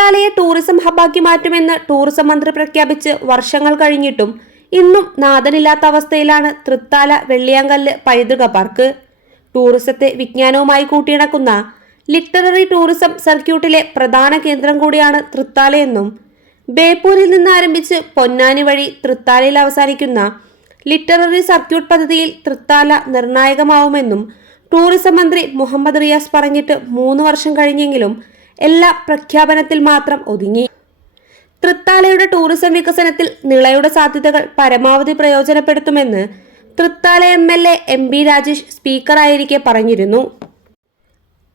തൃത്താലയെ tourism ഹബ്ബാക്കി മാറ്റുമെന്ന് tourism മന്ത്രി പ്രഖ്യാപിച്ച് വർഷങ്ങൾ കഴിഞ്ഞിട്ടും ഇന്നും നാഥനില്ലാത്ത അവസ്ഥയിലാണ് തൃത്താല വെള്ളിയാങ്കല്ല് പൈതൃക പാർക്ക്. ടൂറിസത്തെ വിജ്ഞാനവുമായി കൂട്ടിയിണക്കുന്ന ലിറ്റററി ടൂറിസം സർക്യൂട്ടിലെ പ്രധാന കേന്ദ്രം കൂടിയാണ് തൃത്താലയെന്നും ബേപ്പൂരിൽ നിന്ന് ആരംഭിച്ച് പൊന്നാനി വഴി തൃത്താലയിൽ അവസാനിക്കുന്ന ലിറ്റററി സർക്യൂട്ട് പദ്ധതിയിൽ തൃത്താല നിർണായകമാവുമെന്നും ടൂറിസം മന്ത്രി മുഹമ്മദ് റിയാസ് പറഞ്ഞിട്ട് മൂന്ന് വർഷം കഴിഞ്ഞെങ്കിലും എല്ലാ പ്രഖ്യാപനത്തിൽ മാത്രം ഒതുങ്ങി. തൃത്താലയുടെ ടൂറിസം വികസനത്തിൽ നിളയുടെ സാധ്യതകൾ പരമാവധി പ്രയോജനപ്പെടുത്തുമെന്ന് Thrithala M L A M B Rajesh സ്പീക്കറായിരിക്കെ പറഞ്ഞിരുന്നു.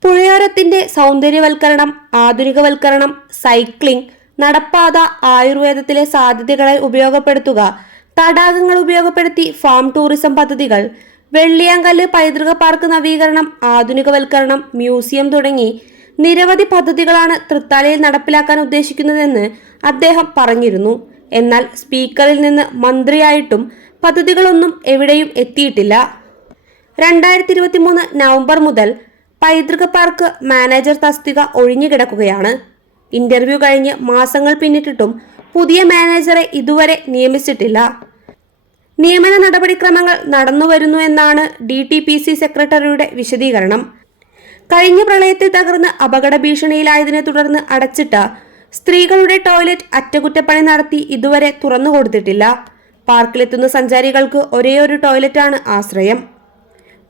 പുഴയോരത്തിന്റെ സൗന്ദര്യവൽക്കരണം ആധുനികവൽക്കരണം സൈക്ലിംഗ് നടപ്പാത ആയുർവേദത്തിലെ സാധ്യതകളെ ഉപയോഗപ്പെടുത്തുക തടാകങ്ങൾ ഉപയോഗപ്പെടുത്തി ഫാം ടൂറിസം പദ്ധതികൾ വെള്ളിയാങ്കല്ല് പൈതൃക പാർക്ക് നവീകരണം ആധുനികവൽക്കരണം മ്യൂസിയം തുടങ്ങി നിരവധി പദ്ധതികളാണ് തൃത്താലയിൽ നടപ്പിലാക്കാൻ ഉദ്ദേശിക്കുന്നതെന്ന് അദ്ദേഹം പറഞ്ഞിരുന്നു. എന്നാൽ സ്പീക്കറിൽ നിന്ന് മന്ത്രിയായിട്ടും പദ്ധതികളൊന്നും എവിടെയും എത്തിയിട്ടില്ല. രണ്ടായിരത്തി ഇരുപത്തി മൂന്ന് നവംബർ മുതൽ പൈതൃക പാർക്ക് മാനേജർ തസ്തിക ഒഴിഞ്ഞുകിടക്കുകയാണ്. ഇന്റർവ്യൂ കഴിഞ്ഞ് മാസങ്ങൾ പിന്നിട്ടിട്ടും പുതിയ മാനേജറെ ഇതുവരെ നിയമിച്ചിട്ടില്ല. നിയമന നടപടിക്രമങ്ങൾ നടന്നുവരുന്നു എന്നാണ് ഡി ടി പി സി സെക്രട്ടറിയുടെ വിശദീകരണം. കഴിഞ്ഞ പ്രളയത്തിൽ തകർന്ന് അപകട ഭീഷണിയിലായതിനെ തുടർന്ന് അടച്ചിട്ട സ്ത്രീകളുടെ ടോയ്ലറ്റ് അറ്റകുറ്റപ്പണി നടത്തി ഇതുവരെ തുറന്നു കൊടുത്തിട്ടില്ല. പാർക്കിലെത്തുന്ന സഞ്ചാരികൾക്ക് ഒരേയൊരു ടോയ്ലറ്റാണ് ആശ്രയം.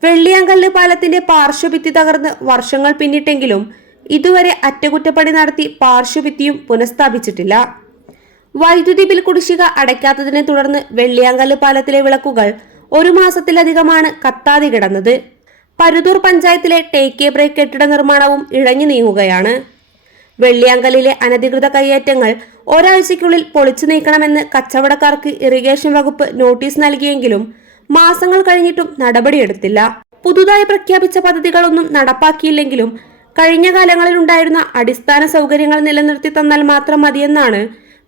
വെള്ളിയാങ്കല്ല് പാലത്തിന്റെ പാർശ്വഭിത്തി തകർന്ന് വർഷങ്ങൾ പിന്നിട്ടെങ്കിലും ഇതുവരെ അറ്റകുറ്റപ്പണി നടത്തി പാർശ്വഭിത്തിയും പുനഃസ്ഥാപിച്ചിട്ടില്ല. വൈദ്യുതി ബിൽ കുടിശ്ശിക അടയ്ക്കാത്തതിനെ തുടർന്ന് വെള്ളിയാങ്കല്ല് പാലത്തിലെ വിളക്കുകൾ ഒരു മാസത്തിലധികമാണ് കത്താതെ കിടന്നത്. പരുതൂർ പഞ്ചായത്തിലെ ടേക്ക് എ ബ്രേക്ക് കെട്ടിട നിർമ്മാണവും ഇഴഞ്ഞു നീങ്ങുകയാണ്. വെള്ളിയാങ്കലിലെ അനധികൃത കയ്യേറ്റങ്ങൾ ഒരാഴ്ചയ്ക്കുള്ളിൽ പൊളിച്ചു നീക്കണമെന്ന് കച്ചവടക്കാർക്ക് ഇറിഗേഷൻ വകുപ്പ് നോട്ടീസ് നൽകിയെങ്കിലും മാസങ്ങൾ കഴിഞ്ഞിട്ടും നടപടിയെടുത്തില്ല. പുതുതായി പ്രഖ്യാപിച്ച പദ്ധതികളൊന്നും നടപ്പാക്കിയില്ലെങ്കിലും കഴിഞ്ഞ കാലങ്ങളിൽ ഉണ്ടായിരുന്ന അടിസ്ഥാന സൗകര്യങ്ങൾ നിലനിർത്തി തന്നാൽ മാത്രം മതിയെന്നാണ്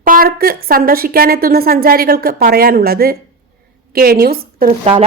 പാർക്ക് സന്ദർശിക്കാനെത്തുന്ന സഞ്ചാരികൾക്ക് പറയാനുള്ളത്. K news Thrithala.